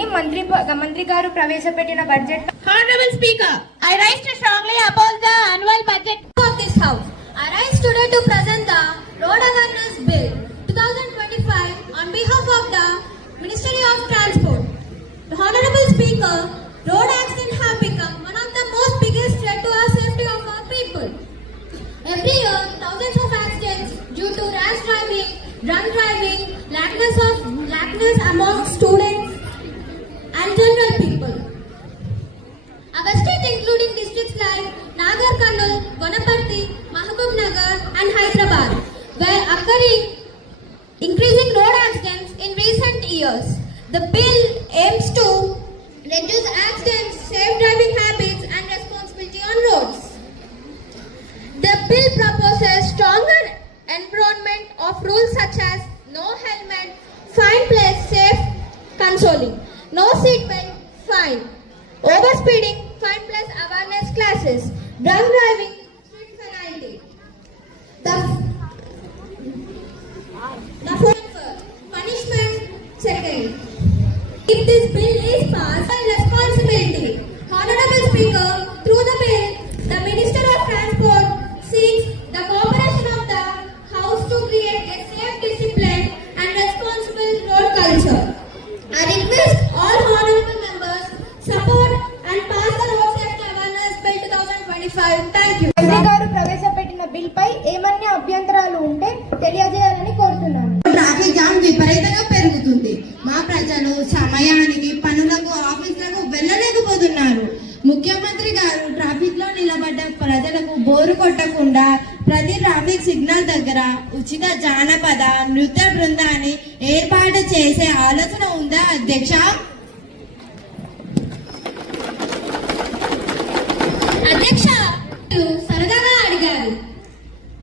మంత్రి గారు ప్రవేశపెట్టిన budget. Honorable Speaker, I rise to strongly oppose the annual budget of this House. I rise today to present the Road Awareness Bill 2025 on behalf of the Ministry of Transport. The Honorable Speaker, road accidents have become one of the most biggest threat to our safety of our people. Every year, thousands of accidents due to rash driving, drunk driving, lackness among students and general people. Our state including districts like Nagar Karnool, Vanaparthi, Mahabub Nagar and Hyderabad were occurring increasing road accidents in recent years. The bill aims to reduce accidents, safe driving habits and responsibility on roads. The bill proposes stronger enforcement of rules such as no helmet, fine plus safe consoling, no seat belt, fine, overspeeding, fine plus awareness classes, drunk driving, street penalty. The punishment second. If this bill is passed, responsibility. Honorable Speaker, through the bill, the Minister of Transport seeks the cooperation of the House to create a safe, disciplined and responsible road culture. I request all honorable members support and pass the Road Safety Awareness Bill 2025. Thank you. మంత్రి గారు ప్రవేశపెట్టిన bill పై ఏమన్నా అభ్యంతరాలు ఉంటే తెలియజేయాలని కోరుతున్నాను. Traffic jam విపరీతంగా పెరుగుతుంది. మా ప్రజలు సమయానికి పనులకు ఆఫీసులకు వెళ్ళలేకపోతున్నారు. ముఖ్యమంత్రి గారు ట్రాఫిక్ లో నిలబడ్డ ప్రజలకు బోరు కొట్టకుండా ప్రతి ట్రాఫిక్ సిగ్నల్ దగ్గర ఉచిత జానపద నృత్య బృందాన్ని ఏర్పాటు చేసే ఆలోచన ఉందా అధ్యక్ష? అధ్యక్ష